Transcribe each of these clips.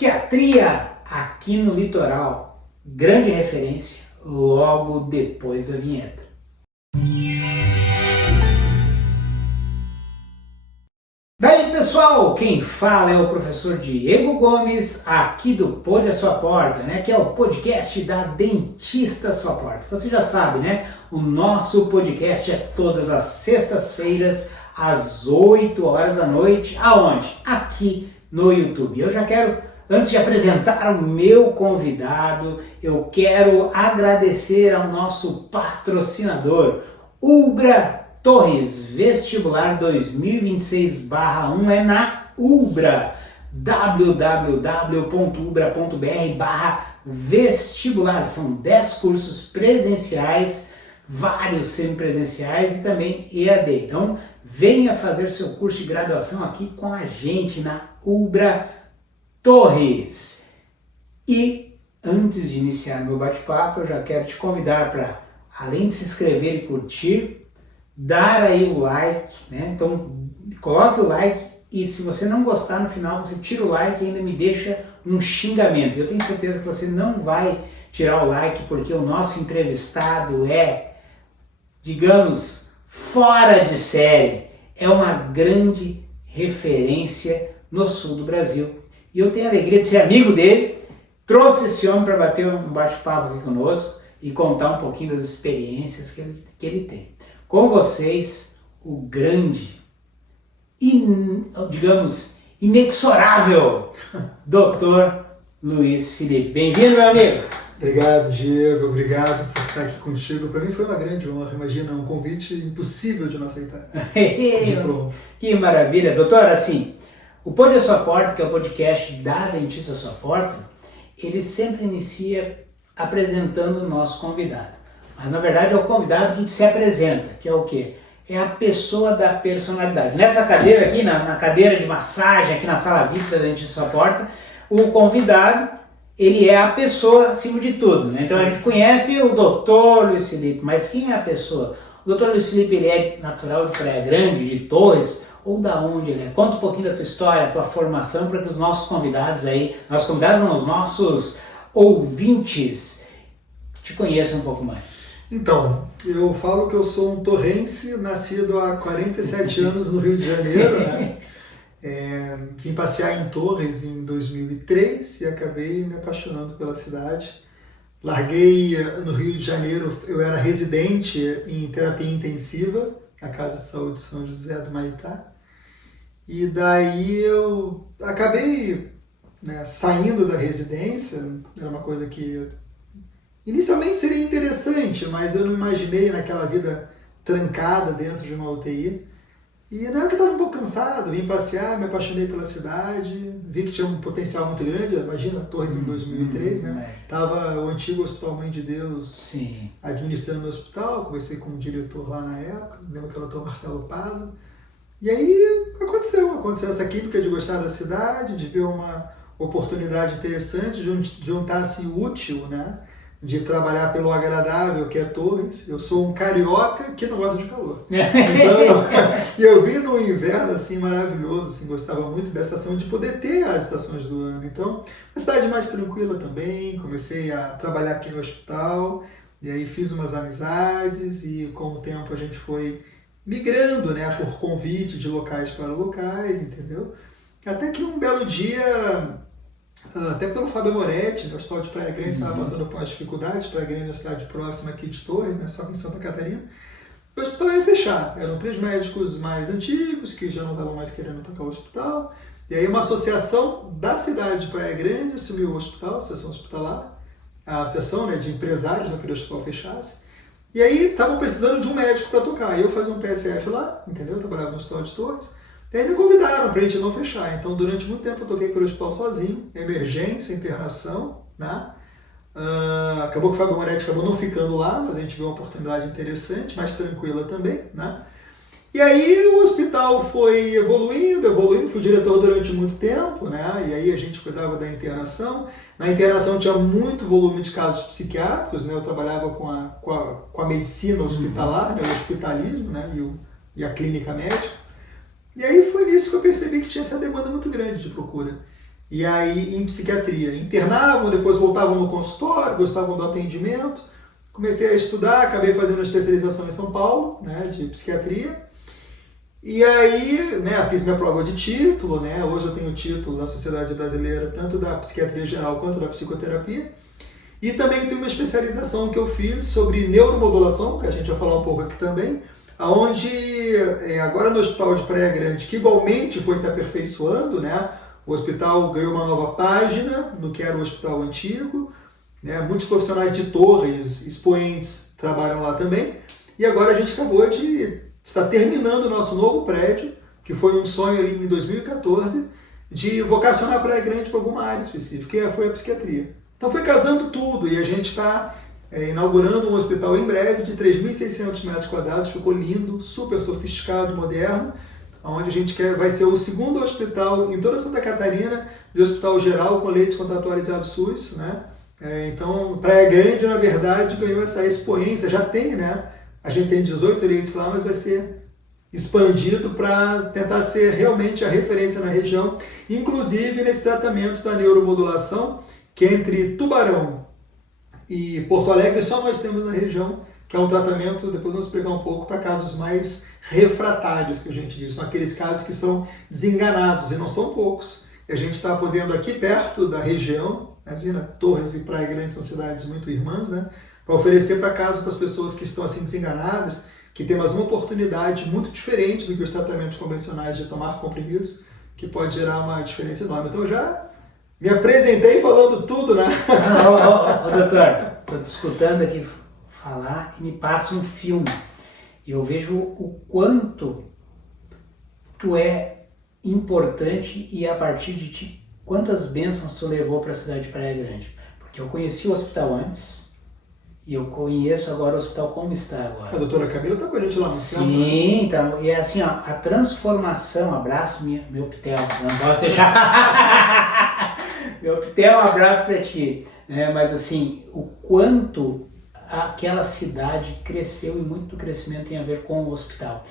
Psiquiatria aqui no litoral, grande referência logo depois da vinheta. Daí pessoal, quem fala é o professor Diego Gomes, aqui do Pode a Sua Porta, né? Que é o podcast da Dentista à Sua Porta. Você já sabe, né? O nosso podcast é todas as sextas-feiras, às 8 horas da noite. Aonde? Aqui no YouTube. Eu já quero, antes de apresentar o meu convidado, eu quero agradecer ao nosso patrocinador, Ubra Torres, vestibular 2026/1 é na Ubra, www.ubra.br/vestibular, são 10 cursos presenciais, vários semipresenciais e também EAD, então venha fazer seu curso de graduação aqui com a gente na Ubra Torres. E antes de iniciar meu bate-papo, eu já quero te convidar para, além de se inscrever e curtir, dar aí o like, né? Então coloque o like e se você não gostar no final, você tira o like e ainda me deixa um xingamento. Eu tenho certeza que você não vai tirar o like porque o nosso entrevistado é, digamos, fora de série. É uma grande referência no sul do Brasil. E eu tenho a alegria de ser amigo dele. Trouxe esse homem para bater um bate-papo aqui conosco e contar um pouquinho das experiências que ele tem. Com vocês, o grande, digamos, inexorável Dr. Luiz Felipe. Bem-vindo, meu amigo. Obrigado, Diego. Obrigado por estar aqui contigo. Para mim foi uma grande honra. Imagina, um convite impossível de não aceitar. De pronto. Que maravilha. Doutor, assim, o Pode a Sua Porta, que é o podcast da Dentista à Sua Porta, ele sempre inicia apresentando o nosso convidado. Mas, na verdade, é o convidado que se apresenta, que é o quê? É a pessoa da personalidade. Nessa cadeira aqui, na cadeira de massagem, aqui na sala VIP da Dentista à Sua Porta, o convidado, ele é a pessoa acima de tudo, né? Então, a gente conhece o Dr. Luiz Felipe, mas quem é a pessoa? O Dr. Luiz Felipe, ele é natural de Praia Grande, de Torres, ou da onde ele é? Conta um pouquinho da tua história, da tua formação, para que os nossos convidados aí, os nossos ouvintes, te conheçam um pouco mais. Então, eu falo que eu sou um torrense, nascido há 47 anos no Rio de Janeiro, né? Vim passear em Torres em 2003 e acabei me apaixonando pela cidade. Larguei no Rio de Janeiro, eu era residente em terapia intensiva, na Casa de Saúde São José do Maitá. E daí eu acabei, né, saindo da residência, era uma coisa que inicialmente seria interessante, mas eu não imaginei naquela vida trancada dentro de uma UTI. E na época eu estava um pouco cansado, vim passear, me apaixonei pela cidade, vi que tinha um potencial muito grande, imagina, Torres em 2003, né? Tava o antigo Hospital Mãe de Deus. Sim. Administrando o hospital, conversei com o diretor lá na época, lembro que era o Dr. Marcelo Paza. E aí aconteceu essa química de gostar da cidade, de ver uma oportunidade interessante, de juntar-se útil, né? De trabalhar pelo agradável, que é Torres. Eu sou um carioca que não gosta de calor. Então, eu vim no inverno, assim, maravilhoso, assim, gostava muito dessa ação de poder ter as estações do ano. Então, uma cidade mais tranquila também, comecei a trabalhar aqui no hospital, e aí fiz umas amizades, e com o tempo a gente foi migrando, né, por convite de locais para locais, entendeu? Até que um belo dia, até pelo Fábio Moretti, no Hospital de Praia Grande, estava passando por umas dificuldades. Praia Grande é uma cidade próxima aqui de Torres, né, só que em Santa Catarina. O hospital ia fechar, eram 3 médicos mais antigos que já não estavam mais querendo tocar o hospital. E aí uma associação da cidade de Praia Grande assumiu o hospital, a associação hospitalar, a associação, né, de empresários, não queria que o hospital fechasse. E aí estavam precisando de um médico para tocar. Eu fazia um PSF lá, entendeu? Eu trabalhava no Hospital de Torres. E aí me convidaram para a gente não fechar. Então, durante muito tempo eu toquei aquele hospital sozinho, emergência, internação, né? Acabou que o Fábio Moretti acabou não ficando lá, mas a gente viu uma oportunidade interessante, mais tranquila também, né? E aí o hospital foi evoluindo, fui diretor durante muito tempo, né? E aí a gente cuidava da internação. Na internação tinha muito volume de casos psiquiátricos, né? Eu trabalhava com a medicina hospitalar, né? O hospitalismo, né? E a clínica médica. E aí foi nisso que eu percebi que tinha essa demanda muito grande de procura. e aí em psiquiatria. Internavam, depois voltavam no consultório, gostavam do atendimento. Comecei a estudar, acabei fazendo uma especialização em São Paulo, né, de psiquiatria. E aí, né, fiz minha prova de título, né, hoje eu tenho título da Sociedade Brasileira, tanto da psiquiatria geral quanto da psicoterapia. E também tem uma especialização que eu fiz sobre neuromodulação, que a gente vai falar um pouco aqui também, onde agora no Hospital de Praia Grande, que igualmente foi se aperfeiçoando, né, o hospital ganhou uma nova página no que era o hospital antigo, né, muitos profissionais de Torres, expoentes, trabalham lá também, e agora a gente acabou de estar terminando o nosso novo prédio, que foi um sonho ali em 2014, de vocacionar a Praia Grande para alguma área específica, que foi a psiquiatria. Então foi casando tudo e a gente está inaugurando um hospital em breve de 3.600 metros quadrados, ficou lindo, super sofisticado, moderno, onde a gente vai ser o segundo hospital em toda Santa Catarina de hospital geral com leitos contratualizados SUS, né? Então Praia Grande, na verdade, ganhou essa expoência, já tem, né? A gente tem 18 leitos lá, mas vai ser expandido para tentar ser realmente a referência na região, inclusive nesse tratamento da neuromodulação, que entre Tubarão e Porto Alegre só nós temos na região, que é um tratamento, depois vamos explicar um pouco, para casos mais refratários, que a gente diz. São aqueles casos que são desenganados, e não são poucos. E a gente está podendo aqui perto da região, imagina, Torres e Praia Grande são cidades muito irmãs, né? Para oferecer para casa para as pessoas que estão assim desenganadas, que tem mais uma oportunidade muito diferente do que os tratamentos convencionais de tomar comprimidos, que pode gerar uma diferença enorme. Então eu já me apresentei falando tudo, né? Doutor, estou te escutando aqui falar e me passa um filme. E eu vejo o quanto tu é importante e a partir de ti, quantas bênçãos tu levou para a cidade de Praia Grande. Porque eu conheci o hospital antes e eu conheço agora o hospital como está agora. A doutora Camila está com a gente lá no centro. Sim, então, e é assim, ó, a transformação, abraço meu Pitel, não posso deixar... Meu Pitel, um abraço para ti, né? Mas assim, o quanto aquela cidade cresceu e muito do crescimento tem a ver com o hospital.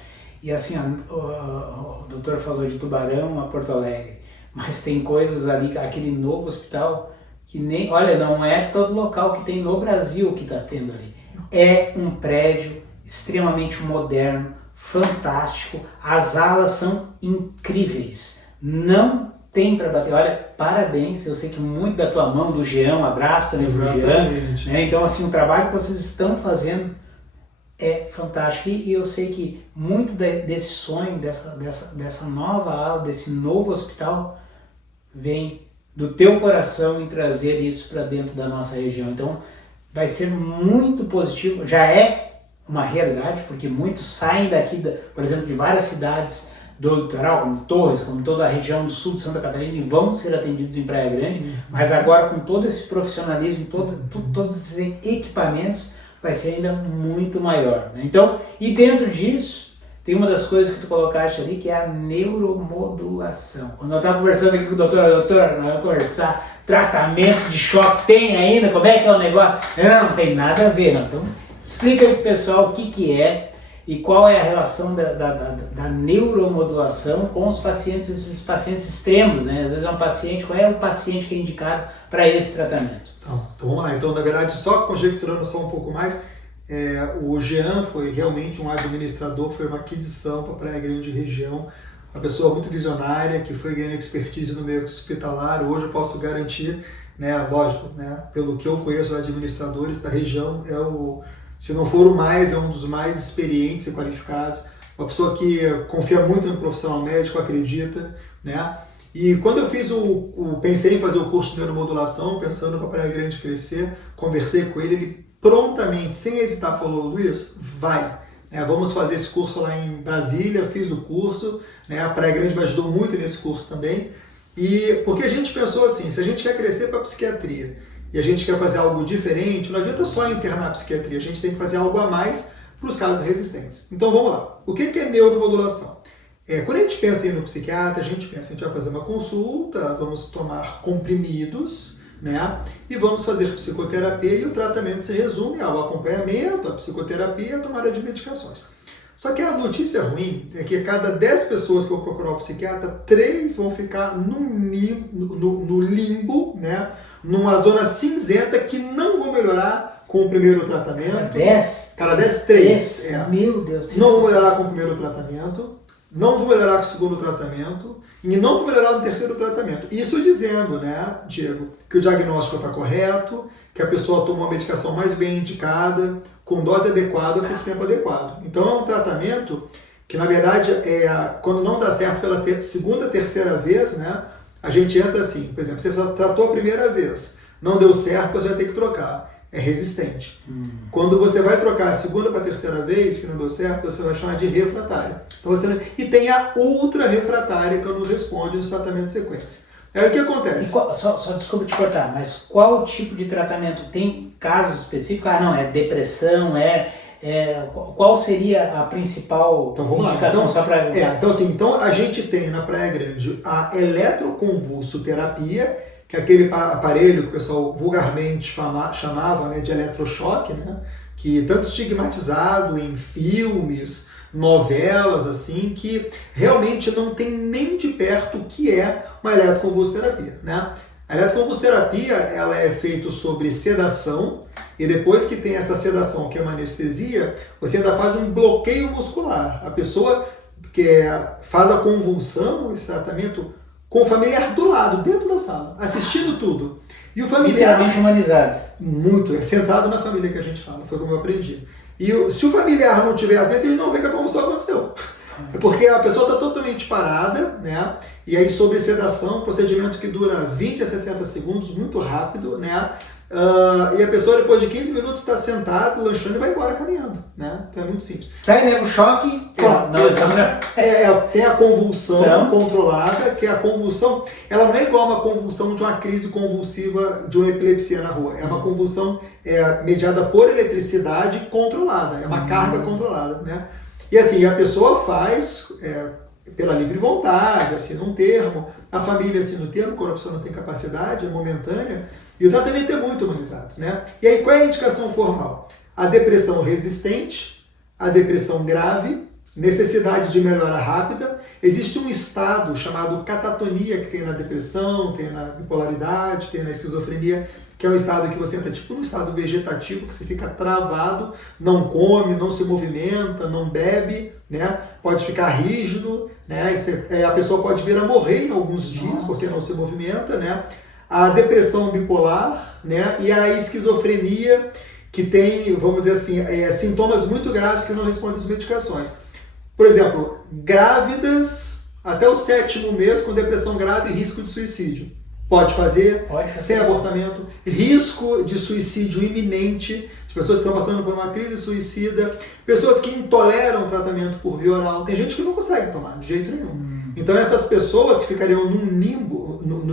E assim, o doutor falou de Tubarão a Porto Alegre, mas tem coisas ali, aquele novo hospital que nem, olha, não é todo local que tem no Brasil que está tendo ali. É um prédio extremamente moderno, fantástico, as alas são incríveis, não tem para bater. Olha, parabéns, eu sei que muito da tua mão, do Jean, um abraço também pro Jean, né? Então assim, o trabalho que vocês estão fazendo é fantástico e eu sei que muito desse sonho, dessa nova ala, desse novo hospital vem do teu coração em trazer isso para dentro da nossa região. Então vai ser muito positivo, já é uma realidade, porque muitos saem daqui, por exemplo, de várias cidades do litoral, como Torres, como toda a região do sul de Santa Catarina, e vão ser atendidos em Praia Grande, mas agora com todo esse profissionalismo, todos esses equipamentos, vai ser ainda muito maior, né? Então, e dentro disso, tem uma das coisas que tu colocaste ali, que é a neuromodulação. Quando eu estava conversando aqui com o doutor, nós vamos conversar, tratamento de choque, tem ainda? Como é que é o negócio? Não tem nada a ver, não. Então, explica aí pro pessoal o que é, e qual é a relação da neuromodulação com os pacientes, esses pacientes extremos, né? Às vezes é um paciente, qual é o paciente que é indicado para esse tratamento? Então vamos lá. Então, na verdade, só conjecturando só um pouco mais, o Jean foi realmente um administrador, foi uma aquisição para a Praia Grande região, uma pessoa muito visionária, que foi ganhando expertise no meio hospitalar. Hoje eu posso garantir, né, lógico, né, pelo que eu conheço de administradores da região, se não for o mais, é um dos mais experientes e qualificados, uma pessoa que confia muito no profissional médico, acredita, né? E quando eu fiz pensei em fazer o curso de neuromodulação, pensando para a Praia Grande crescer, conversei com ele prontamente, sem hesitar, falou: Luiz, vai, né? Vamos fazer esse curso lá em Brasília. Fiz o curso, né? A Praia Grande me ajudou muito nesse curso também, e porque a gente pensou assim, se a gente quer crescer para a psiquiatria, e a gente quer fazer algo diferente, não adianta só internar a psiquiatria, a gente tem que fazer algo a mais para os casos resistentes. Então vamos lá. O que é neuromodulação? Quando a gente pensa em ir no psiquiatra, a gente vai fazer uma consulta, vamos tomar comprimidos, né? E vamos fazer psicoterapia, e o tratamento se resume ao acompanhamento, a psicoterapia e a tomada de medicações. Só que a notícia ruim é que a cada 10 pessoas que vão procurar o psiquiatra, 3 vão ficar no limbo, né? Numa zona cinzenta que não vão melhorar com o primeiro tratamento. Cada 10, 3. Meu Deus. Não vão melhorar com o primeiro tratamento, não vão melhorar com o segundo tratamento e não vão melhorar no terceiro tratamento. Isso dizendo, né, Diego, que o diagnóstico está correto, que a pessoa toma uma medicação mais bem indicada, com dose adequada por tempo adequado. Então é um tratamento que, na verdade, quando não dá certo pela segunda, terceira vez, né, a gente entra assim, por exemplo, você tratou a primeira vez, não deu certo, você vai ter que trocar. É resistente. Quando você vai trocar a segunda para a terceira vez, que não deu certo, você vai chamar de refratária. Então, e tem a ultra refratária, que não responde nos tratamentos de sequência. Aí o que acontece? Só desculpa te cortar, mas qual tipo de tratamento? Tem casos específicos? Ah, não, é depressão, qual seria a principal indicação? Só para... Então a gente tem na Praia Grande a eletroconvulsoterapia, que é aquele aparelho que o pessoal vulgarmente chamava, né, de eletrochoque, né, que tanto estigmatizado em filmes, novelas, assim, que realmente não tem nem de perto o que é uma eletroconvulsoterapia, né? A eletroconvulsoterapia, ela é feita sobre sedação, e depois que tem essa sedação, que é uma anestesia, você ainda faz um bloqueio muscular. A pessoa que faz a convulsão, esse tratamento, com o familiar do lado, dentro da sala, assistindo tudo. E o familiar... Literalmente humanizado. Muito, é centrado na família que a gente fala, foi como eu aprendi. E se o familiar não estiver atento, ele não vê que a convulsão aconteceu. É porque a pessoa está totalmente parada, né? E aí sobre sedação, procedimento que dura 20 a 60 segundos, muito rápido, né? E a pessoa depois de 15 minutos está sentada, lanchando e vai embora caminhando, né? Então é muito simples. Sai, leva o choque, tem a convulsão controlada, que a convulsão, ela não é igual a uma convulsão de uma crise convulsiva de uma epilepsia na rua. É uma convulsão mediada por eletricidade controlada, é uma carga controlada, né? E assim, a pessoa faz pela livre vontade, assina um termo, a família assina um termo, quando a pessoa não tem capacidade, é momentânea, e o tratamento é muito humanizado, né? E aí, qual é a indicação formal? A depressão resistente, a depressão grave, necessidade de melhora rápida. Existe um estado chamado catatonia, que tem na depressão, tem na bipolaridade, tem na esquizofrenia, que é um estado que você entra tipo num estado vegetativo, que você fica travado, não come, não se movimenta, não bebe, né? Pode ficar rígido, né? A pessoa pode vir a morrer em alguns dias, porque não se movimenta, né? A depressão bipolar, né? E a esquizofrenia, que tem, vamos dizer assim, sintomas muito graves que não respondem às medicações. Por exemplo, grávidas até o 7º mês com depressão grave e risco de suicídio. Pode fazer. Sem abortamento. Risco de suicídio iminente, de pessoas que estão passando por uma crise suicida, pessoas que intoleram o tratamento por via oral. Tem gente que não consegue tomar, de jeito nenhum. Então essas pessoas que ficariam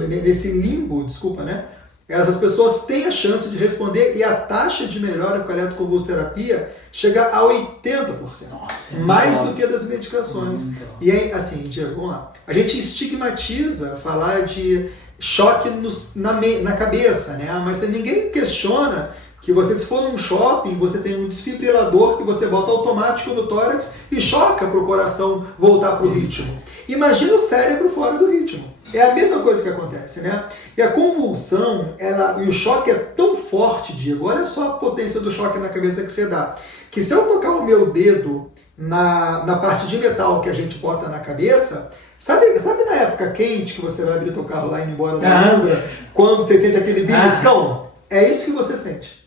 nesse limbo, né? Essas pessoas têm a chance de responder e a taxa de melhora com a eletroconvulsoterapia chega a 80%. Nossa, mais do que a das medicações. E aí, assim, Diego, vamos lá. A gente estigmatiza falar de choque na cabeça, né? Mas ninguém questiona que você, se for num shopping, você tem um desfibrilador que você bota automático no tórax e choca para o coração voltar para o ritmo. Imagina o cérebro fora do ritmo. É a mesma coisa que acontece, né? E a convulsão, e o choque é tão forte, Diego, olha só a potência do choque na cabeça que você dá, que se eu tocar o meu dedo na parte de metal que a gente bota na cabeça, sabe na época quente que você vai abrir teu carro lá e ir embora da rua, quando você sente aquele beliscão? É isso que você sente.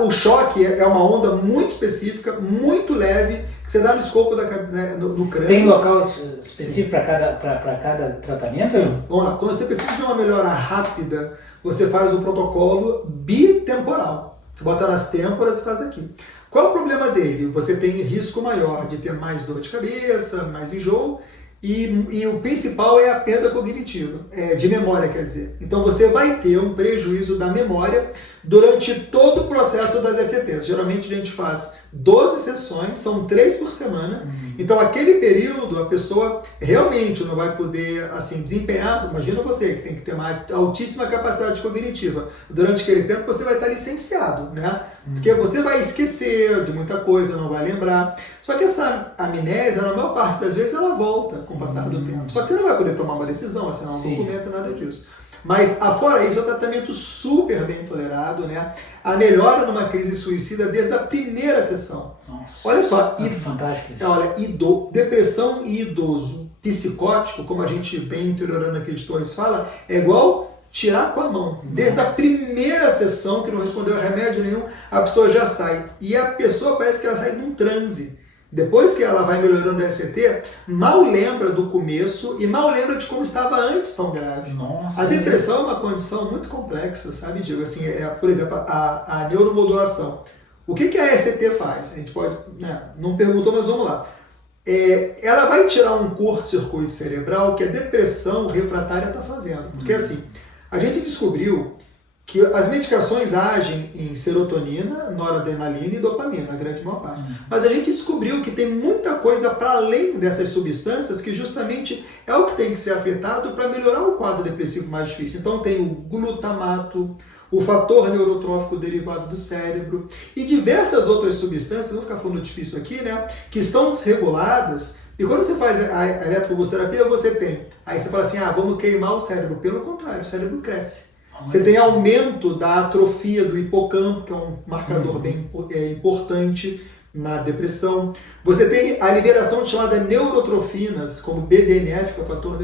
O choque é uma onda muito específica, muito leve, que você dá no escopo no crânio. Tem local específico para cada tratamento? Sim. Vamos lá. Quando você precisa de uma melhora rápida, você faz o protocolo bitemporal. Você bota nas têmporas e faz aqui. Qual é o problema dele? Você tem risco maior de ter mais dor de cabeça, mais enjoo, e o principal é a perda cognitiva, de memória, quer dizer. Então você vai ter um prejuízo da memória durante todo o processo das ECTs. Geralmente a gente faz 12 sessões, são 3 por semana. Então aquele período a pessoa realmente não vai poder assim, desempenhar. Imagina você que tem que ter uma altíssima capacidade cognitiva. Durante aquele tempo você vai estar licenciado, né? Porque você vai esquecer de muita coisa, não vai lembrar. Só que essa amnésia, na maior parte das vezes, ela volta com o passar do tempo. Só que você não vai poder tomar uma decisão, assinar um documento, nada disso. Mas, afora isso, é um tratamento super bem tolerado, né? A melhora numa crise suicida desde a primeira sessão. Nossa, olha só, fantástico isso. Olha, depressão e idoso psicótico, como a gente bem interiorando aqui de Torres fala, é igual tirar com a mão. Desde a primeira sessão, que não respondeu a remédio nenhum, a pessoa já sai. E a pessoa parece que ela sai num transe. Depois que ela vai melhorando a ECT, mal lembra do começo e mal lembra de como estava antes tão grave. Nossa, a depressão é uma condição muito complexa, sabe, Diego? Assim, por exemplo, a neuromodulação. O que a ECT faz? A gente pode... não perguntou, mas vamos lá. Ela vai tirar um curto-circuito cerebral que a depressão refratária está fazendo. Porque assim, a gente descobriu que as medicações agem em serotonina, noradrenalina e dopamina, a grande maior parte. Mas a gente descobriu que tem muita coisa para além dessas substâncias que justamente é o que tem que ser afetado para melhorar o quadro depressivo mais difícil. Então tem o glutamato, o fator neurotrófico derivado do cérebro e diversas outras substâncias, não ficar falando difícil aqui, né, que estão desreguladas. E quando você faz a eletroconvulsoterapia, você tem. Aí você fala assim, vamos queimar o cérebro. Pelo contrário, o cérebro cresce. Você tem aumento da atrofia do hipocampo, que é um marcador bem importante na depressão. Você tem a liberação de chamada neurotrofinas, como BDNF, que é o fator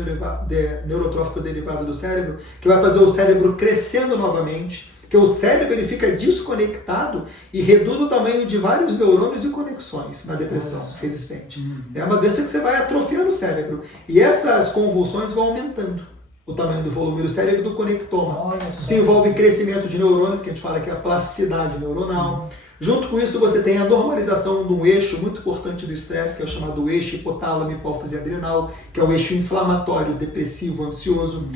neurotrófico derivado do cérebro, que vai fazer o cérebro crescendo novamente, que o cérebro ele fica desconectado e reduz o tamanho de vários neurônios e conexões na depressão resistente. É uma doença que você vai atrofiando o cérebro. E essas convulsões vão aumentando o tamanho do volume do cérebro e do conectoma. Se envolve crescimento de neurônios, que a gente fala que é a plasticidade neuronal. Junto com isso, você tem a normalização de um eixo muito importante do estresse, que é o chamado eixo hipotálamo, hipófise adrenal, que é o eixo inflamatório, depressivo, ansioso.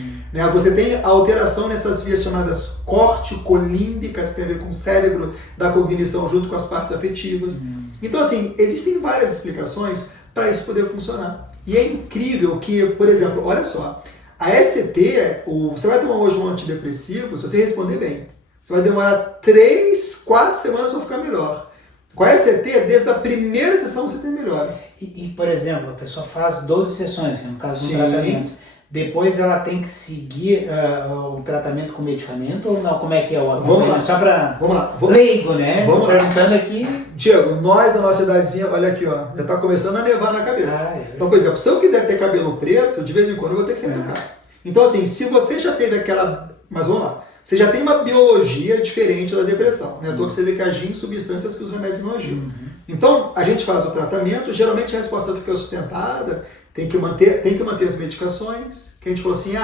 Você tem a alteração nessas vias chamadas corticolímbicas, que tem a ver com o cérebro da cognição junto com as partes afetivas. Então, assim, existem várias explicações para isso poder funcionar. E é incrível que, por exemplo, olha só, a ECT, você vai tomar hoje um antidepressivo, se você responder bem, você vai demorar 3, 4 semanas para ficar melhor. Com a ECT, desde a primeira sessão você tem melhor. E, por exemplo, a pessoa faz 12 sessões, no caso do tratamento. Depois ela tem que seguir o tratamento com medicamento ou não? Como é que é o acompanhamento? Vamos lá. Só para Vamos leigo, né? Vamos perguntando aqui. Diego, nós na nossa cidadezinha, olha aqui, ó, já está começando a nevar na cabeça. Então, por exemplo, se eu quiser ter cabelo preto, de vez em quando eu vou ter que retocar. Então, assim, se você já teve aquela... Mas vamos lá. Você já tem uma biologia diferente da depressão. Né? À toa que você vê que agem em substâncias que os remédios não agiam. Então, a gente faz o tratamento, geralmente a resposta fica sustentada, tem que manter as medicações, que a gente falou assim,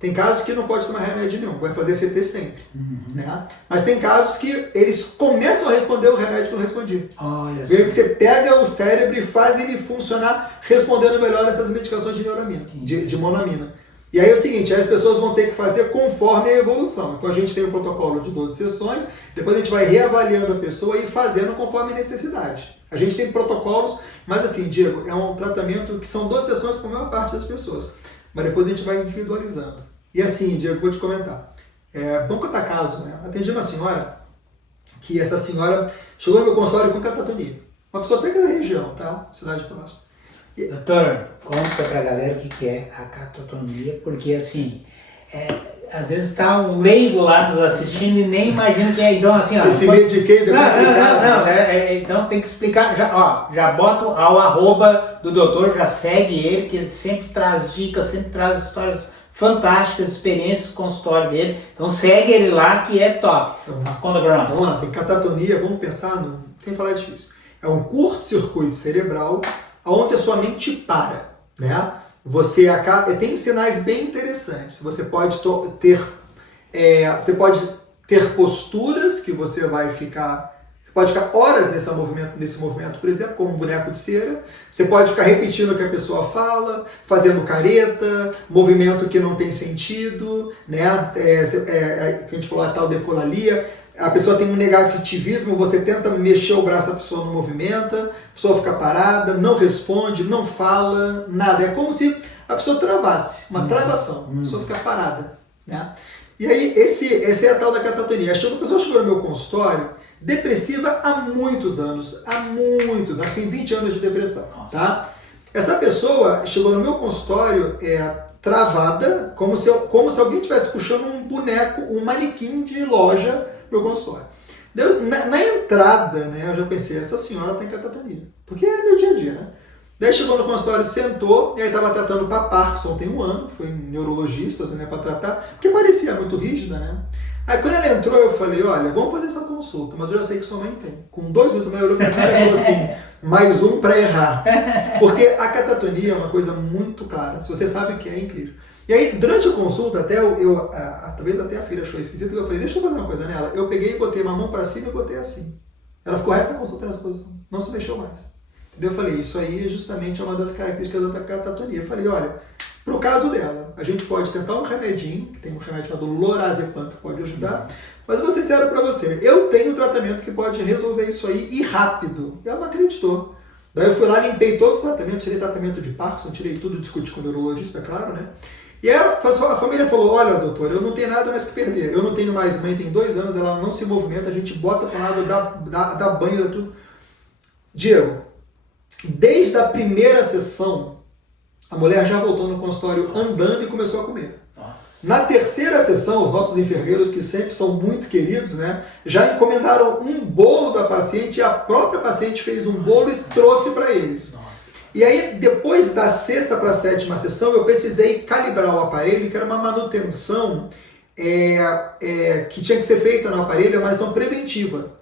tem casos que não pode tomar remédio nenhum, vai fazer CT sempre. Né? Mas tem casos que eles começam a responder o remédio que não respondia. E aí você pega o cérebro e faz ele funcionar respondendo melhor essas medicações de neuramina, de monamina. E aí é o seguinte, aí as pessoas vão ter que fazer conforme a evolução. Então a gente tem um protocolo de 12 sessões, depois a gente vai reavaliando a pessoa e fazendo conforme a necessidade. A gente tem protocolos, mas assim, Diego, é um tratamento que são 12 sessões para a maior parte das pessoas. Mas depois a gente vai individualizando. E assim, Diego, vou te comentar. Vamos contar caso, né? Atendi uma senhora, que essa senhora chegou no meu consultório com catatonia. Uma pessoa até que é da região, tá? Cidade próxima. Doutor, conta pra galera o que é a catatonia, porque assim, às vezes tá um leigo lá nos assistindo e nem imagina que é. Então, assim, ó. Esse meio de case então tem que explicar. Já bota ao @ do doutor, já segue ele, que ele sempre traz dicas, sempre traz histórias fantásticas, experiências com o consultório dele. Então segue ele lá que é top. Conta pra nós. Vamos lá, assim, catatonia, vamos pensar, sem falar difícil. É um curto-circuito cerebral onde a sua mente para, né? Tem sinais bem interessantes. Você pode ter posturas que você vai ficar... Você pode ficar horas nesse movimento, por exemplo, como um boneco de cera. Você pode ficar repetindo o que a pessoa fala, fazendo careta, movimento que não tem sentido, né? Que a gente falou a tal decolalia. A pessoa tem um negativismo, você tenta mexer o braço, a pessoa não movimenta, a pessoa fica parada, não responde, não fala, nada. É como se a pessoa travasse, uma travação, a pessoa fica parada. Né? E aí, essa é a tal da catatonia. A pessoa chegou no meu consultório, depressiva há muitos anos, acho que tem 20 anos de depressão, tá? Essa pessoa chegou no meu consultório travada, como se alguém estivesse puxando um boneco, um manequim de loja pro consultório. Na entrada, né, eu já pensei, essa senhora tem catatonia, porque é meu dia a dia, né? Daí chegou no consultório, sentou, e aí estava tratando para Parkinson tem 1 ano, foi neurologista, né, para tratar, porque parecia muito rígida, né? Aí quando ela entrou, eu falei, olha, vamos fazer essa consulta, mas eu já sei que sua mãe tem. Com 2 minutos, ela olhou para cara e falou assim, mais um para errar. Porque a catatonia é uma coisa muito clara, se você sabe o que é incrível. E aí, durante a consulta, talvez até a filha achou esquisito, eu falei, deixa eu fazer uma coisa nela. Eu peguei e botei uma mão para cima e botei assim. Ela ficou o resto da consulta nessa posição, não se mexeu mais. Eu falei, isso aí é justamente uma das características da catatonia. Eu falei, olha, para o caso dela, a gente pode tentar um remedinho, que tem um remédio chamado lorazepam que pode ajudar, mas eu vou ser sério para você, eu tenho um tratamento que pode resolver isso aí e rápido. E ela não acreditou. Daí eu fui lá, limpei todos os tratamentos, tirei tratamento de Parkinson, tirei tudo, discuti com o neurologista, claro, né? E a família falou, olha, doutor, eu não tenho nada mais que perder. Eu não tenho mais mãe, tem 2 anos, ela não se movimenta, a gente bota para lado, dá banho, dá tudo. Diego, desde a primeira sessão, a mulher já voltou no consultório andando e começou a comer. Nossa. Na terceira sessão, os nossos enfermeiros, que sempre são muito queridos, né, já encomendaram um bolo da paciente e a própria paciente fez um bolo e trouxe para eles. Nossa. E aí, depois da 6ª para a 7ª sessão, eu precisei calibrar o aparelho, que era uma manutenção que tinha que ser feita no aparelho, é uma manutenção preventiva.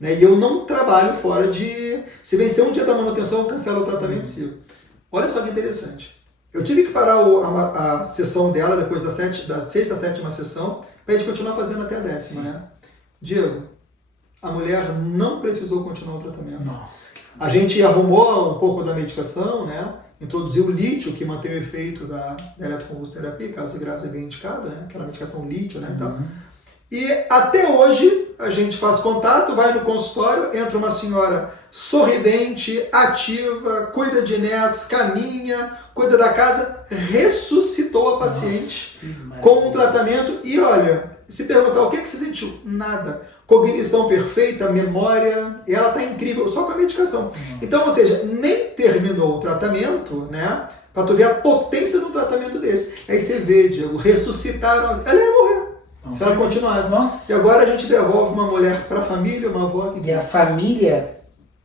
Né? E eu não trabalho fora de... Se vencer um dia da manutenção, eu cancelo o tratamento seu. Olha só que interessante. Eu tive que parar a sessão dela depois da 6ª, 7ª sessão, para a gente continuar fazendo até a 10ª, né? Diego, a mulher não precisou continuar o tratamento. Nossa. A gente arrumou um pouco da medicação, né? Introduziu o lítio, que mantém o efeito da eletroconvulsoterapia, caso grave é bem indicado, né? Aquela medicação lítio, né? Então, e até hoje a gente faz contato, vai no consultório, entra uma senhora sorridente, ativa, cuida de netos, caminha, cuida da casa, ressuscitou a paciente. Nossa, com um tratamento e olha, se perguntar o que você sentiu? Nada. Cognição perfeita, memória, e ela está incrível só com a medicação. Nossa. Então, ou seja, nem terminou o tratamento, né? Para tu ver a potência do tratamento desse. Aí você vê, Diego, ressuscitaram, ela ia morrer. Se ela continuasse. Nossa. E agora a gente devolve uma mulher para a família, uma avó que... E a família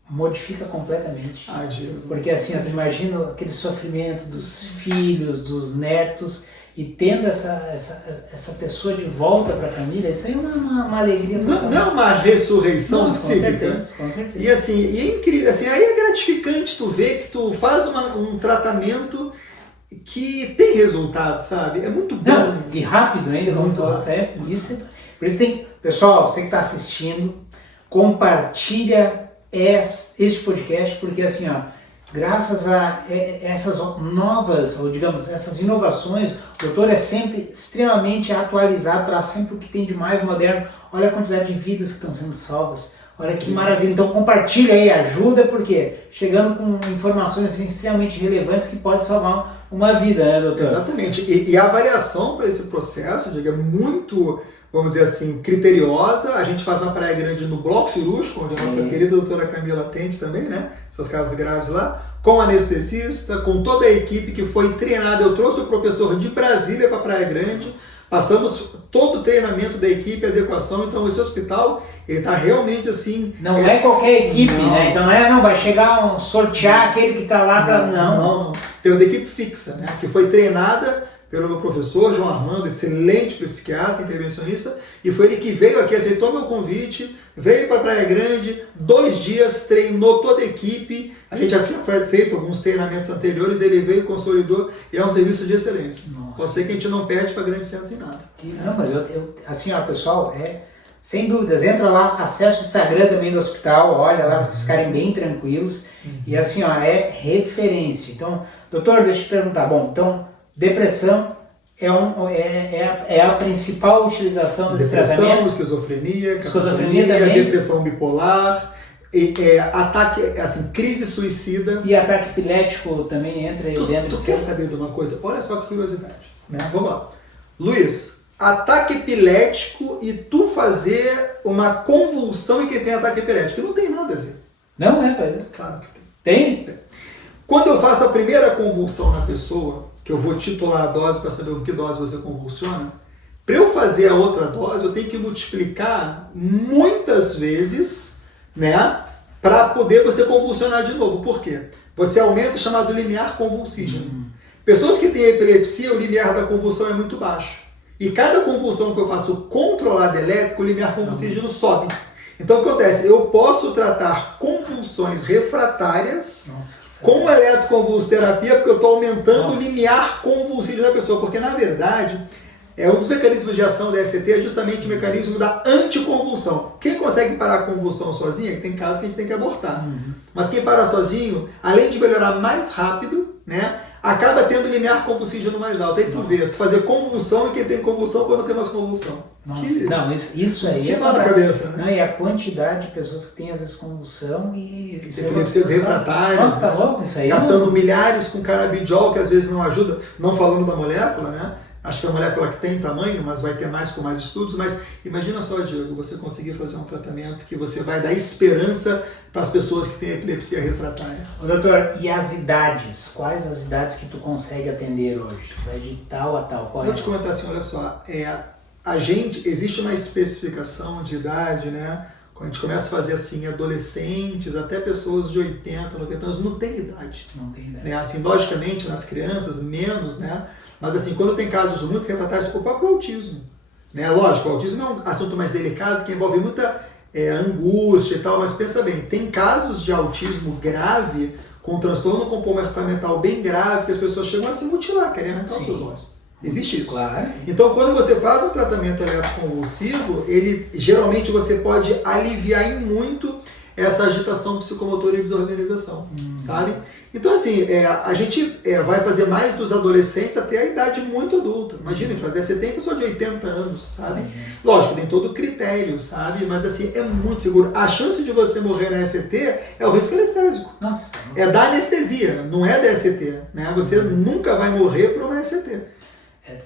modifica completamente. Ah, Diego. Porque assim, eu imagino aquele sofrimento dos filhos, dos netos, e tendo essa pessoa de volta para a família, isso aí é uma alegria. Não é uma ressurreição psíquica. Com certeza. E assim, e é incrível, assim, aí é gratificante tu ver que tu faz um tratamento que tem resultado, sabe? É muito bom. Não, e rápido ainda, como tu certo? Isso. Por isso tem, pessoal, você que está assistindo, compartilha este podcast, porque assim, ó, graças a essas novas, ou digamos, essas inovações, o doutor é sempre extremamente atualizado, traz sempre o que tem de mais moderno. Olha a quantidade de vidas que estão sendo salvas. Olha que maravilha. Então compartilha aí, ajuda, porque chegando com informações assim, extremamente relevantes que pode salvar uma vida, né, doutor? Exatamente. E a avaliação para esse processo, Diego, é muito, vamos dizer assim, criteriosa. A gente faz na Praia Grande no bloco cirúrgico, onde a nossa querida doutora Camila atende também, né? Seus casos graves lá. Com anestesista, com toda a equipe que foi treinada. Eu trouxe o professor de Brasília para a Praia Grande. Passamos todo o treinamento da equipe, adequação. Então esse hospital, ele está realmente assim... Não é qualquer equipe, não. Né? Então não vai chegar sortear aquele que está lá para... Não. Temos a equipe fixa, né? Que foi treinada pelo meu professor, João Armando, excelente psiquiatra, intervencionista, e foi ele que veio aqui, aceitou meu convite, veio para Praia Grande, 2 dias, treinou toda a equipe, a gente já tinha feito alguns treinamentos anteriores, ele veio, consolidou, e é um serviço de excelência. Você que a gente não perde para grandes centros em nada. Não, mas assim, ó, pessoal, sem dúvidas, entra lá, acessa o Instagram também do hospital, olha lá para vocês ficarem bem tranquilos, e assim, ó, é referência. Então, doutor, deixa eu te perguntar, bom, então, depressão é a principal utilização desse tratamento? Esquizofrenia também, depressão bipolar, ataque, assim, crise suicida. E ataque epilético também entra aí dentro. Tu quer saber de uma coisa? Olha só que curiosidade, né? Vamos lá. Luiz, ataque epilético tu fazer uma convulsão em quem tem ataque epilético. Não tem nada a ver. Não é, pai? Claro que tem. Tem? Quando eu faço a primeira convulsão na pessoa, que eu vou titular a dose para saber com que dose você convulsiona, para eu fazer a outra dose, eu tenho que multiplicar muitas vezes, né, para poder você convulsionar de novo. Por quê? Você aumenta o chamado limiar convulsígeno. Pessoas que têm epilepsia, o limiar da convulsão é muito baixo. E cada convulsão que eu faço controlada elétrica, o limiar convulsígeno sobe. Então o que acontece? Eu posso tratar convulsões refratárias com eletroconvulsoterapia, porque eu estou aumentando o limiar convulsígeno da pessoa. Porque na verdade, um dos mecanismos de ação da ECT é justamente o mecanismo da anticonvulsão. Quem consegue parar a convulsão sozinho, tem casos que a gente tem que abortar. Mas quem para sozinho, além de melhorar mais rápido, né, acaba tendo limiar convulsígeno mais alto. Aí tu vê, tu fazer convulsão e quem tem convulsão quando tem mais convulsão. Não, isso aí que na cabeça, né? Não, e a quantidade de pessoas que têm às vezes convulsão e epilepsias refratárias. Nossa, tá louco isso aí? Gastando milhares com canabidiol, que às vezes não ajuda, não falando da molécula, né? Acho que é uma molécula que tem tamanho, mas vai ter mais com mais estudos. Mas imagina só, Diego, você conseguir fazer um tratamento que você vai dar esperança para as pessoas que têm epilepsia refratária. Ô, doutor, e as idades? Quais as idades que tu consegue atender hoje? Vai de tal a tal? Qual Vou te comentar assim, olha só, existe uma especificação de idade, né? Quando a gente começa a fazer assim, adolescentes, até pessoas de 80, 90 anos, não tem idade. Não tem idade. Né? Assim, logicamente, nas crianças, menos, né? Mas assim, quando tem casos muito refratários, o próprio autismo. Né? Lógico, o autismo é um assunto mais delicado, que envolve muita angústia e tal, mas pensa bem, tem casos de autismo grave, com transtorno comportamental bem grave, que as pessoas chegam a se mutilar, querendo arrancar os seus olhos. Existe isso. Claro. Então, quando você faz o tratamento eletroconvulsivo, geralmente você pode aliviar em muito essa agitação psicomotora e desorganização, sabe? Então, assim, a gente vai fazer mais dos adolescentes até a idade muito adulta. Imagina, fazer você tem pessoa de 80 anos, sabe? Lógico, tem todo critério, sabe? Mas, assim, é muito seguro. A chance de você morrer na ECT é o risco anestésico. Nossa. É da anestesia, não é da ECT, né? Você nunca vai morrer por uma ECT.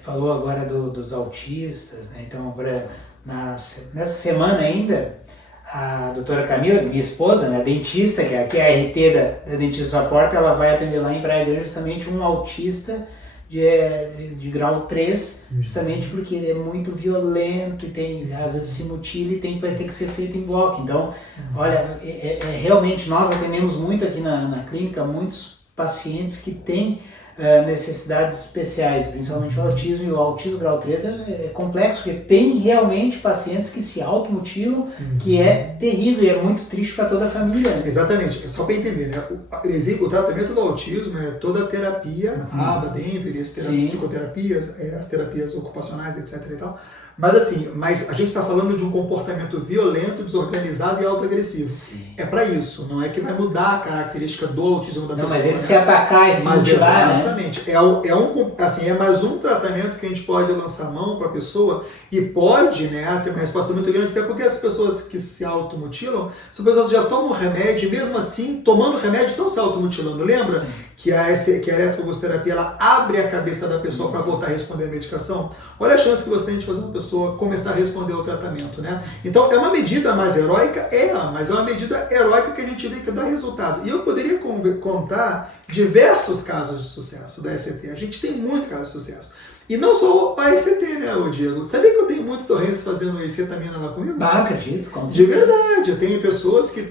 Falou agora dos autistas, né? Então, agora, nessa semana ainda, a doutora Camila, minha esposa, né, dentista, que é a RT da Dentista da Porta, ela vai atender lá em Praia Grande justamente um autista de grau 3, justamente porque ele é muito violento e às vezes se mutila e vai ter que ser feito em bloco. Então, olha, realmente nós atendemos muito aqui na clínica, muitos pacientes que têm necessidades especiais, principalmente o autismo, e o autismo grau 3 é complexo, porque tem realmente pacientes que se automutilam, que é terrível e é muito triste para toda a família. Né? Exatamente, só para entender, né? O tratamento do autismo é toda a terapia, ABA, Denver, as psicoterapias, as terapias ocupacionais, etc. e tal. Mas a gente está falando de um comportamento violento, desorganizado e autoagressivo. É para isso, não é que vai mudar a característica do autismo da pessoa. Mas ele se atacar e se mutilar, exatamente. Né? É mais um tratamento que a gente pode lançar a mão para a pessoa e pode, né, ter uma resposta muito grande, até porque as pessoas que se automutilam são pessoas que já tomam remédio e mesmo assim, tomando remédio, estão se automutilando. Lembra? Sim. Que a eletroconvulsoterapia ela abre a cabeça da pessoa para voltar a responder a medicação. Olha a chance que você tem de fazer uma pessoa começar a responder ao tratamento, né? Então, é uma medida mais heróica? Mas é uma medida heróica que a gente vê que dá resultado. E eu poderia contar diversos casos de sucesso da ECT. A gente tem muito caso de sucesso. E não só a ECT, né, Diego? Sabia que eu tenho muito torrense fazendo ECetamina lá comigo? Acredito, com certeza. De verdade. Eu tenho pessoas que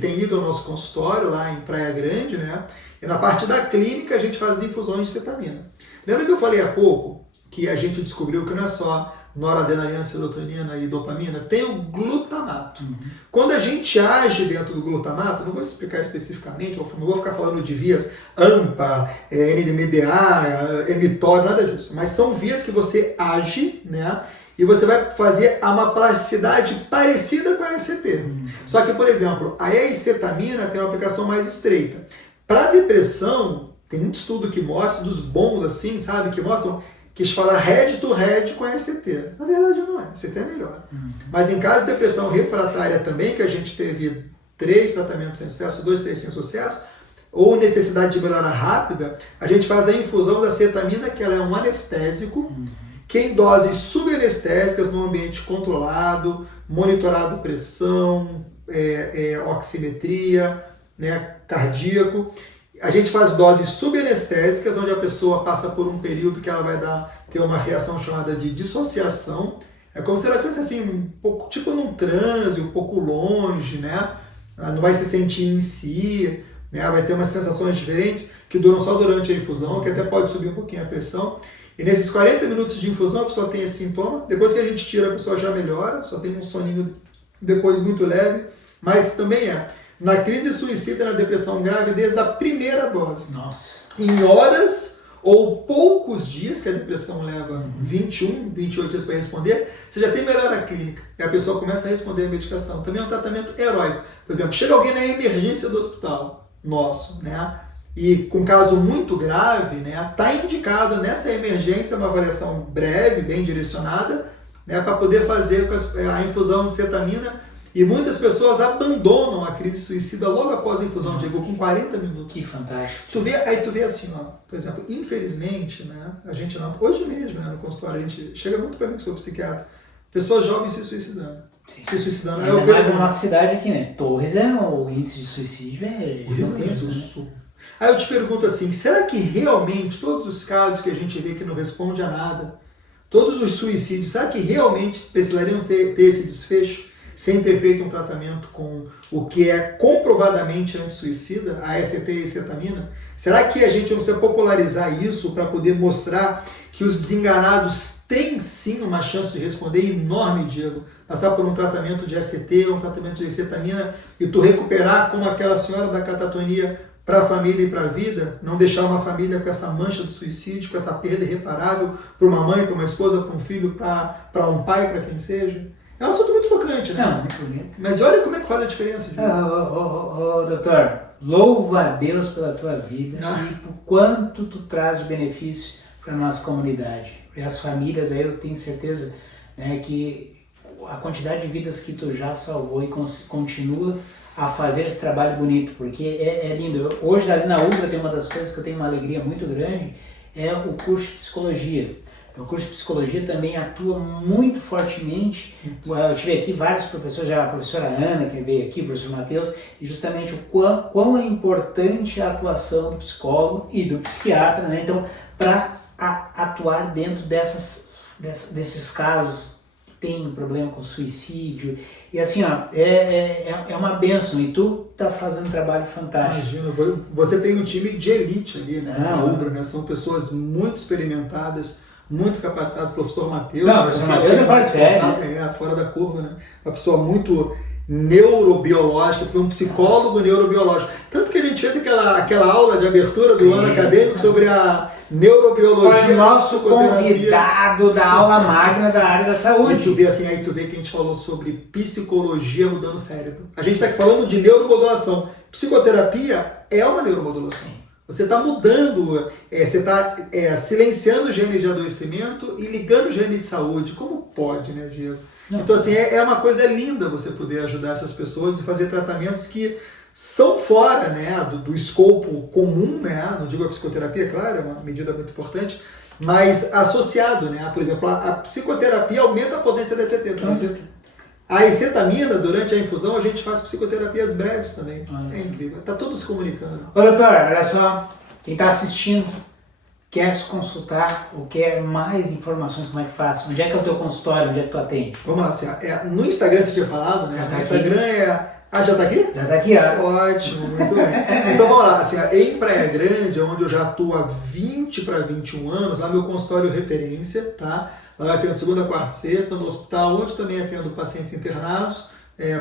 têm ido ao nosso consultório lá em Praia Grande, né? E na parte da clínica a gente faz infusões de cetamina. Lembra que eu falei há pouco que a gente descobriu que não é só noradrenalina, serotonina e dopamina, tem o glutamato. Quando a gente age dentro do glutamato, não vou explicar especificamente, não vou ficar falando de vias AMPA, NMDA, mTOR, nada disso, mas são vias que você age, né? E você vai fazer uma plasticidade parecida com a ECT. Só que, por exemplo, a ECetamina tem uma aplicação mais estreita. Para depressão, tem muito estudo que mostra, dos bons assim, sabe, que mostram que se fala head to head com a ECT. Na verdade não é, a ECT é melhor. Mas em caso de depressão refratária também, que a gente teve 3 tratamentos sem sucesso, 2, 3 sem sucesso, ou necessidade de melhora rápida, a gente faz a infusão da cetamina, que ela é um anestésico, que em doses subanestésicas, num ambiente controlado, monitorado pressão, oximetria, né, cardíaco. A gente faz doses subanestésicas, onde a pessoa passa por um período que ela vai ter uma reação chamada de dissociação. É como se ela estivesse assim, um pouco, tipo num transe, um pouco longe, né? Ela não vai se sentir em si, né? Vai ter umas sensações diferentes que duram só durante a infusão, que até pode subir um pouquinho a pressão. E nesses 40 minutos de infusão a pessoa tem esse sintoma. Depois que a gente tira, a pessoa já melhora, só tem um soninho depois muito leve, mas também na crise suicida e na depressão grave desde a primeira dose. Nossa. Em horas ou poucos dias, que a depressão leva 21, 28 dias para responder, você já tem melhora clínica e a pessoa começa a responder a medicação. Também é um tratamento heróico. Por exemplo, chega alguém na emergência do hospital nosso, né? E com caso muito grave, né? Está indicado nessa emergência uma avaliação breve, bem direcionada, né? Para poder fazer a infusão de cetamina. E muitas pessoas abandonam a crise suicida logo após a infusão, Diego, com 40 minutos. Que fantástico. Aí tu vê assim, ó, por exemplo, infelizmente, né, a gente não, hoje mesmo, né, no consultório, a gente chega muito para mim que sou psiquiatra, pessoas jovens se suicidando. Sim. Se suicidando. Ainda mais na nossa cidade aqui, né? Torres o índice de suicídio é gigantesco. Aí eu te pergunto assim, será que realmente todos os casos que a gente vê que não responde a nada, todos os suicídios, será que realmente precisaríamos ter esse desfecho? Sem ter feito um tratamento com o que é comprovadamente anti-suicida, a ACT e cetamina? Será que a gente não precisa popularizar isso para poder mostrar que os desenganados têm sim uma chance de responder enorme, Diego? Passar por um tratamento de ACT, um tratamento de cetamina e tu recuperar como aquela senhora da catatonia para a família e para a vida, não deixar uma família com essa mancha de suicídio, com essa perda irreparável para uma mãe, para uma esposa, para um filho, para um pai, para quem seja. É um assunto muito tocante, né? Não, muito bonito. Mas olha como é que faz a diferença. Doutor, louva a Deus pela tua vida e por quanto tu traz de benefício para a nossa comunidade. E as famílias aí, eu tenho certeza, né, que a quantidade de vidas que tu já salvou e continua a fazer esse trabalho bonito, porque é lindo. Hoje ali na UBRA tem uma das coisas que eu tenho uma alegria muito grande, é o curso de psicologia. O curso de psicologia também atua muito fortemente. Eu tive aqui vários professores, já a professora Ana, que veio aqui, o professor Matheus, e justamente o quão é importante a atuação do psicólogo e do psiquiatra, né? Então, para atuar dentro desses casos que tem um problema com suicídio. E assim, ó, é uma bênção, e tu tá fazendo um trabalho fantástico. Imagina, você tem um time de elite ali, né? Na UBRA, né? São pessoas muito experimentadas, muito capacitado, o professor Matheus. Não, o professor Matheus é fora sério. Fora da curva, né? Uma pessoa muito neurobiológica, tu vê um psicólogo neurobiológico. Tanto que a gente fez aquela aula de abertura do ano acadêmico sobre a neurobiologia. Foi o nosso convidado da aula magna da área da saúde. E tu vê assim, aí tu vê que a gente falou sobre psicologia mudando o cérebro. A gente está falando de neuromodulação. Psicoterapia é uma neuromodulação. Você está mudando, você está silenciando genes de adoecimento e ligando genes de saúde. Como pode, né, Diego? Não. Então, assim, é uma coisa linda você poder ajudar essas pessoas e fazer tratamentos que são fora, né, do escopo comum, né? Não digo a psicoterapia, claro, é uma medida muito importante, mas associado, né? Por exemplo, a psicoterapia aumenta a potência da ACT. A cetamina, durante a infusão, a gente faz psicoterapias breves também. É incrível. Está tudo se comunicando. Ô, doutor, olha só. Quem está assistindo, quer se consultar ou quer mais informações, como é que faz? Onde é que é o teu consultório? Onde é que tu atende? Vamos lá. Assim, no Instagram você tinha falado, né? No Instagram já está aqui? Já está aqui, ó. Ótimo, muito bem. Então vamos lá. Assim, em Praia Grande, onde eu já atuo há 20 para 21 anos, lá meu consultório referência, tá? Lá eu atendo segunda, quarta e sexta, no hospital, onde também atendo pacientes internados,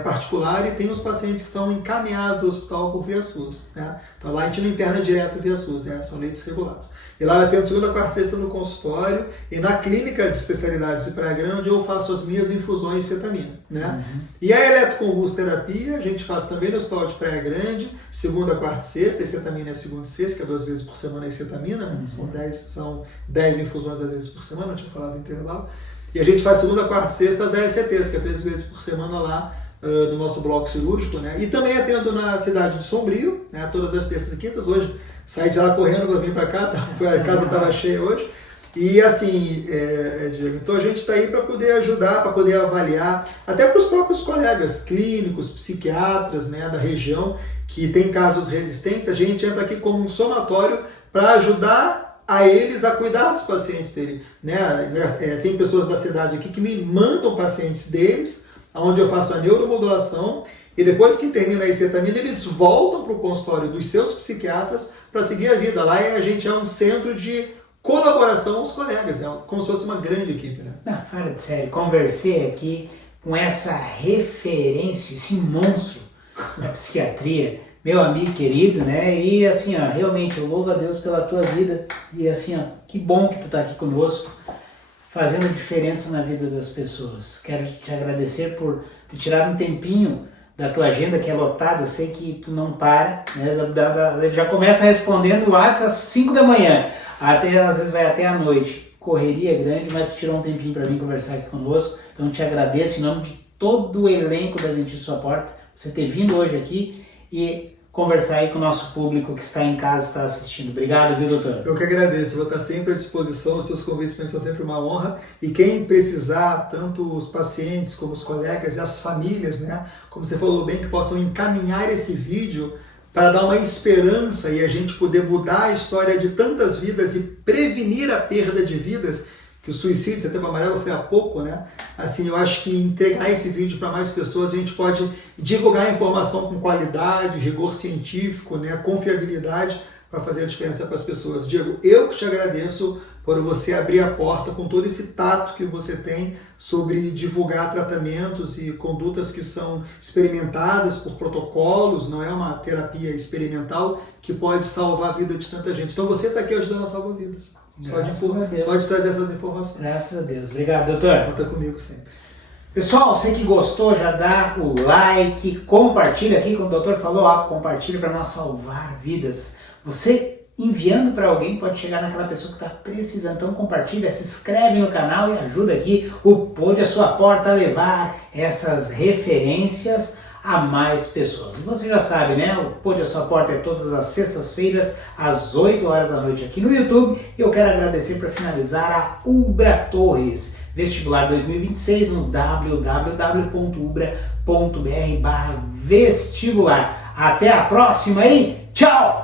particular, e tem os pacientes que são encaminhados ao hospital por via SUS. Né? Então lá a gente não interna direto via SUS, são leitos regulados. E lá eu atendo segunda, quarta e sexta no consultório, e na clínica de especialidades de Praia Grande eu faço as minhas infusões de cetamina. Né? E a eletroconvulsoterapia a gente faz também no hospital de Praia Grande, segunda, quarta e sexta, e cetamina é segunda e sexta, que é 2 vezes por semana e cetamina, né? São 10 infusões 2 vezes por semana, eu tinha falado no intervalo. E a gente faz segunda, quarta e sexta as ACTs, que é 3 vezes por semana lá do nosso bloco cirúrgico. Né? E também atendo na cidade de Sombrio, né? Todas as terças e quintas. Hoje saí de lá correndo para vir para cá, a casa estava cheia hoje. E assim, Diego, então a gente está aí para poder ajudar, para poder avaliar, até para os próprios colegas clínicos, psiquiatras, né, da região, que tem casos resistentes, a gente entra aqui como um somatório para ajudar a eles a cuidar dos pacientes dele. Né? Tem pessoas da cidade aqui que me mandam pacientes deles, onde eu faço a neuromodulação, e depois que termina a IC-etamina, eles voltam para o consultório dos seus psiquiatras para seguir a vida. Lá a gente é um centro de colaboração aos colegas, é como se fosse uma grande equipe. Né? Não, fala de sério, conversei aqui com essa referência, esse monstro da psiquiatria, meu amigo querido, né? E assim, ó, realmente eu louvo a Deus pela tua vida e assim, ó, que bom que tu tá aqui conosco, fazendo diferença na vida das pessoas. Quero te agradecer por ter tirado um tempinho da tua agenda que é lotada, eu sei que tu não para, né? Já começa respondendo o WhatsApp às 5 da manhã, até, às vezes vai até a noite. Correria grande, mas tirou um tempinho para vir conversar aqui conosco, então te agradeço em nome de todo o elenco da Dentista Sua Porta, você ter vindo hoje aqui e conversar aí com o nosso público que está em casa, está assistindo. Obrigado, viu, doutor? Eu que agradeço, vou estar sempre à disposição, os seus convites são sempre uma honra, e quem precisar, tanto os pacientes como os colegas e as famílias, né, como você falou bem, que possam encaminhar esse vídeo para dar uma esperança e a gente poder mudar a história de tantas vidas e prevenir a perda de vidas, que o suicídio, Setembro Amarelo foi há pouco, né? Assim, eu acho que entregar esse vídeo para mais pessoas, a gente pode divulgar a informação com qualidade, rigor científico, né? Confiabilidade, para fazer a diferença para as pessoas. Diego, eu que te agradeço por você abrir a porta com todo esse tato que você tem sobre divulgar tratamentos e condutas que são experimentadas por protocolos, não é uma terapia experimental que pode salvar a vida de tanta gente. Então você está aqui ajudando a salvar vidas. Só de trazer essas informações. Graças a Deus. Obrigado, doutor. Conta comigo sempre. Pessoal, você que gostou, já dá o like, compartilha aqui, como o doutor falou, compartilha para nós salvar vidas. Você enviando para alguém pode chegar naquela pessoa que está precisando. Então compartilha, se inscreve no canal e ajuda aqui o Pode a Sua Porta a levar essas referências a mais pessoas. E você já sabe, né? O Pode a Sua Porta é todas as sextas-feiras, às 8 horas da noite aqui no YouTube. E eu quero agradecer para finalizar a Ubra Torres, vestibular 2026 no www.ubra.br/vestibular. Até a próxima e tchau!